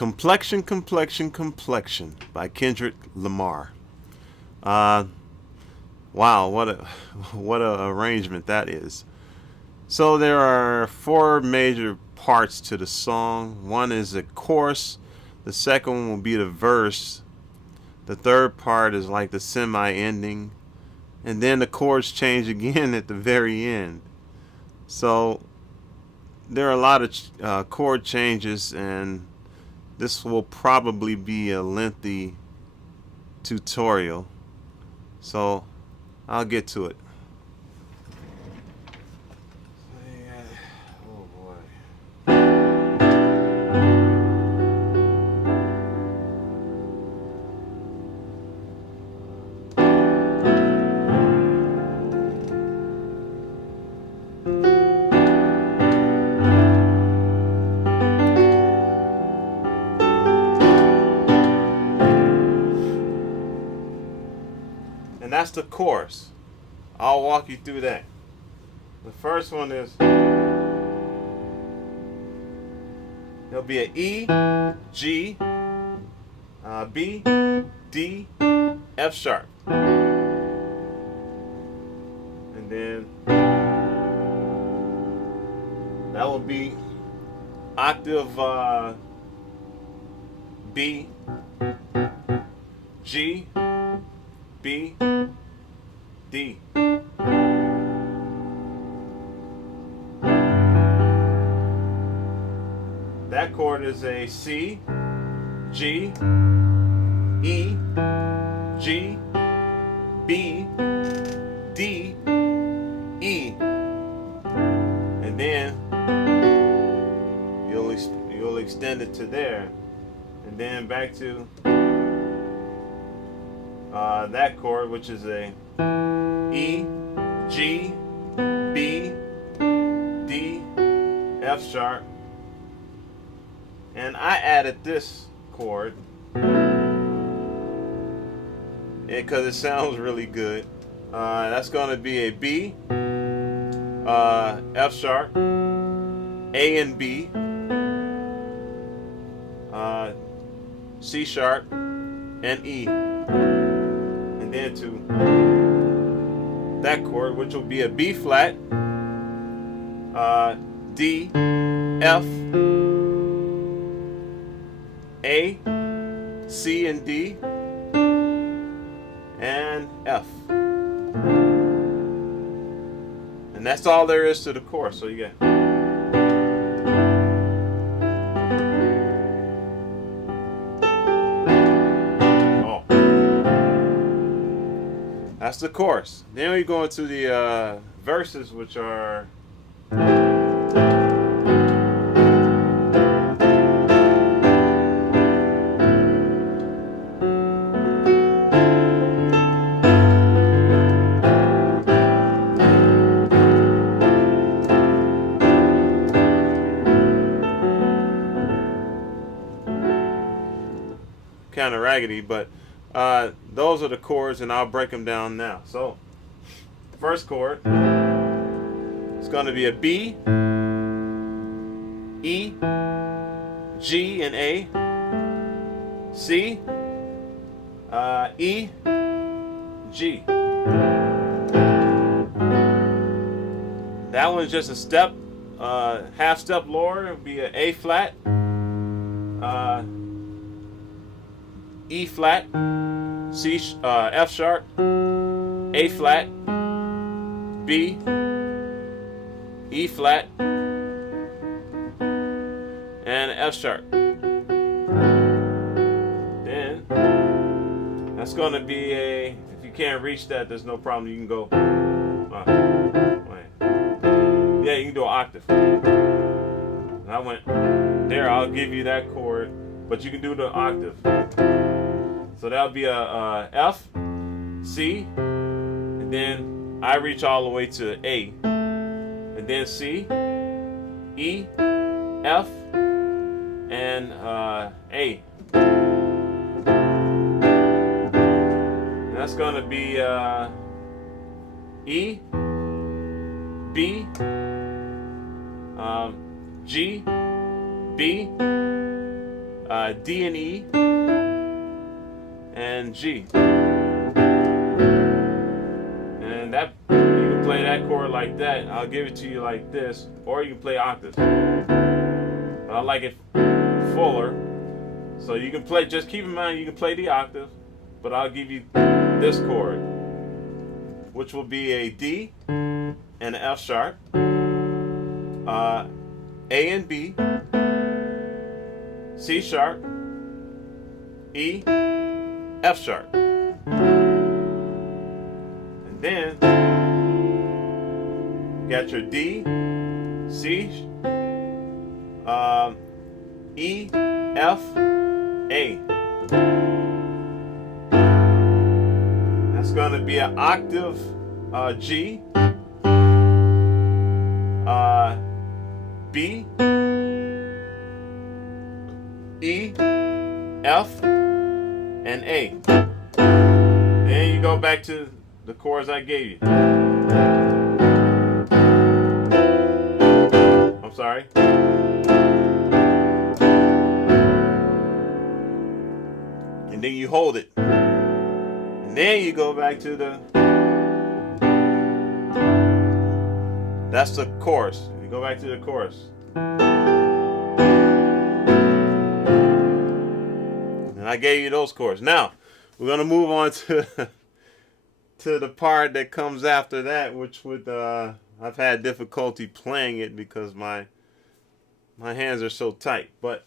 Complexion by Kendrick Lamar. Wow, what a arrangement that is. So there are four major parts to the song. One is a chorus, the second one will be the verse, the third part is like the semi-ending, and then the chords change again at the very end. So there are a lot of chord changes, and this will probably be a lengthy tutorial, so I'll get to it. Oh boy. And that's the chorus. I'll walk you through that. The first one is, there'll be an E, G, B, D, F sharp. And then that will be octave B, G, B, D. That chord is a C, G, E, G, B, D, E. And then you'll extend it to there, and then back to that chord, which is a E, G, B, D, F sharp. And I added this chord because it sounds really good. That's going to be a B, F sharp, A and B, C sharp, and E. And then to that chord, which will be a B flat, D, F, A, C and D, and F. And that's all there is to the chorus. So you get. Oh. That's the chorus. Then we go into the verses, which are. Kind of raggedy, but those are the chords, and I'll break them down now. So, first chord is going to be a B, E, G, and A, C, E, G. That one's just a step, half step lower. It'll be an A flat, E flat, C, F sharp, A flat, B, E flat, and F sharp. Then that's going to be a. If you can't reach that, there's no problem. You can go. Yeah, you can do an octave. I went there. I'll give you that chord, but you can do the octave. So that'll be a F, C, and then I reach all the way to A, and then C, E, F, and A. And that's going to be E, B, G, B, D and E, and G. And that you can play that chord like that. I'll give it to you like this, or you can play octaves. But I like it fuller. So you can play, just keep in mind you can play the octave, but I'll give you this chord, which will be a D and an F sharp, A and B, C sharp, E, F sharp. And then you got your D, C, E, F, A. That's going to be an octave G, B, E, F, and A. Then you go back to the chords I gave you. I'm sorry. And then you hold it. And then you go back to the... That's the chorus. You go back to the chorus. And I gave you those chords. Now, we're going to move on to to the part that comes after that, which would I've had difficulty playing it because my hands are so tight. But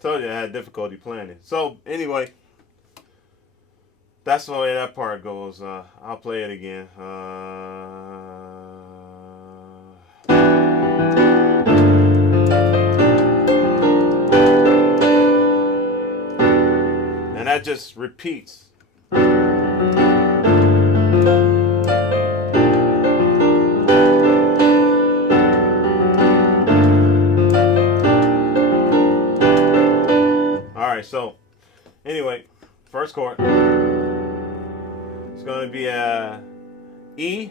told you I had difficulty playing it. So anyway, that's the way that part goes. I'll play it again. And that just repeats. Alright, so anyway, first chord. It's going to be a E,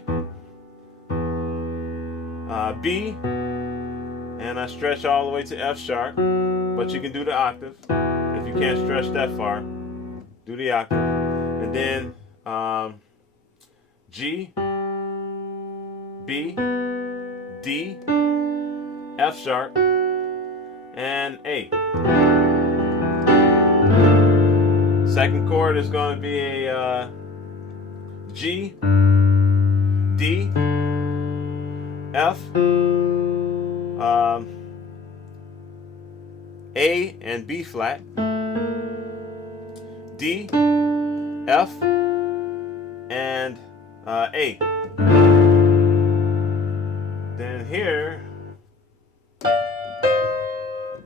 B, and I stretch all the way to F sharp, but you can do the octave. If you can't stretch that far, do the octave. And then G, B, D, F sharp, and A. Second chord is going to be a G, D, F, A and B flat, D, F, and A. Then here,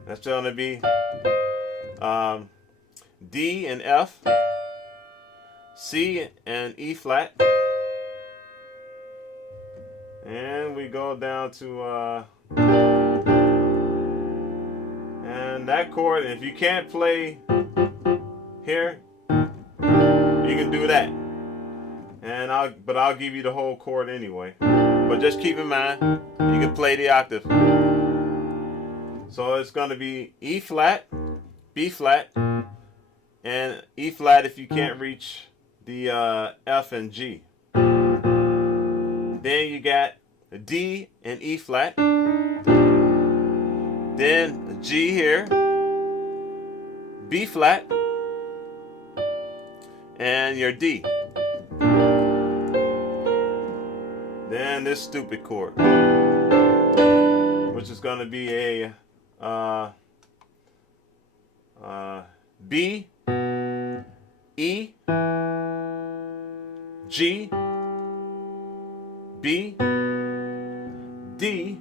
that's going to be D and F, C and E flat, and we go down to and that chord. If you can't play here, you can do that, and I'll give you the whole chord anyway. But just keep in mind you can play the octave. So it's going to be E flat, B flat, and E flat if you can't reach the F and G. Then you got D and E flat. Then G here, B flat, and your D. Then this stupid chord, which is going to be a B, E, G, B, D,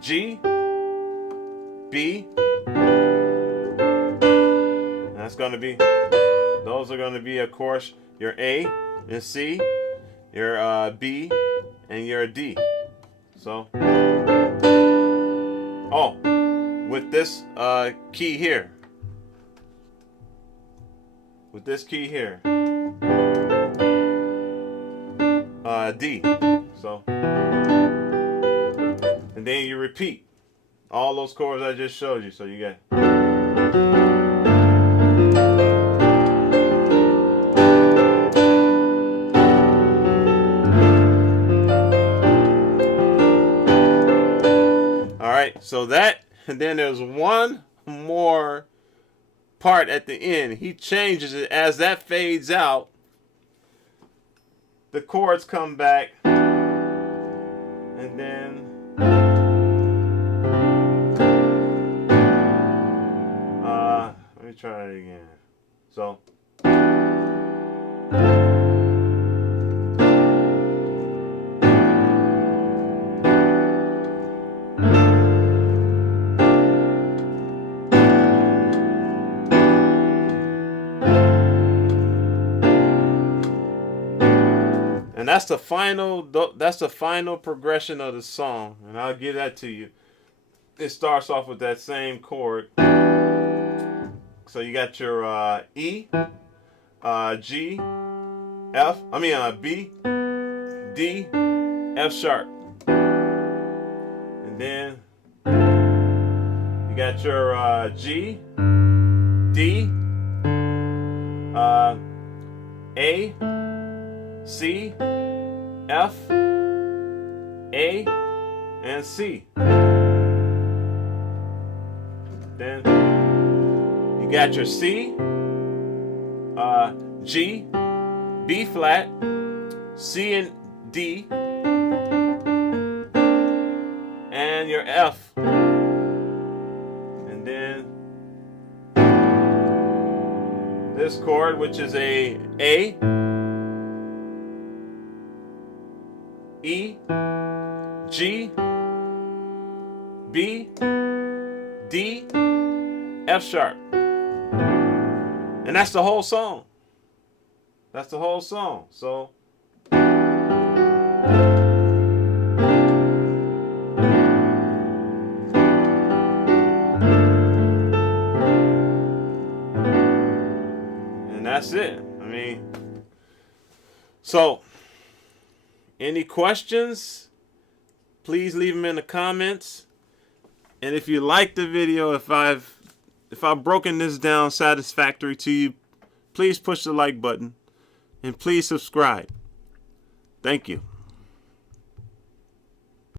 G, B. That's going to be, those are going to be, of course, your A and C, your B, and your D. So, oh. with this key here. With this key here. D. So, and then you repeat all those chords I just showed you. So you got. Alright, so that, and then there's one more part at the end. He changes it as that fades out. The chords come back, and then let me try it again. So and that's the final progression of the song, and I'll give that to you. It starts off with that same chord. So you got your E, G, F, B, D, F sharp. And then you got your G, D, A, C, F, A, and C. Then you got your C, G, B flat, C and D, and your F. And then this chord, which is a E, G, B, D, F sharp. And that's the whole song. That's the whole song. So and that's it. I mean, so any questions, please leave them in the comments. And if you like the video, if I've broken this down satisfactory to you, please push the like button and please subscribe. Thank you.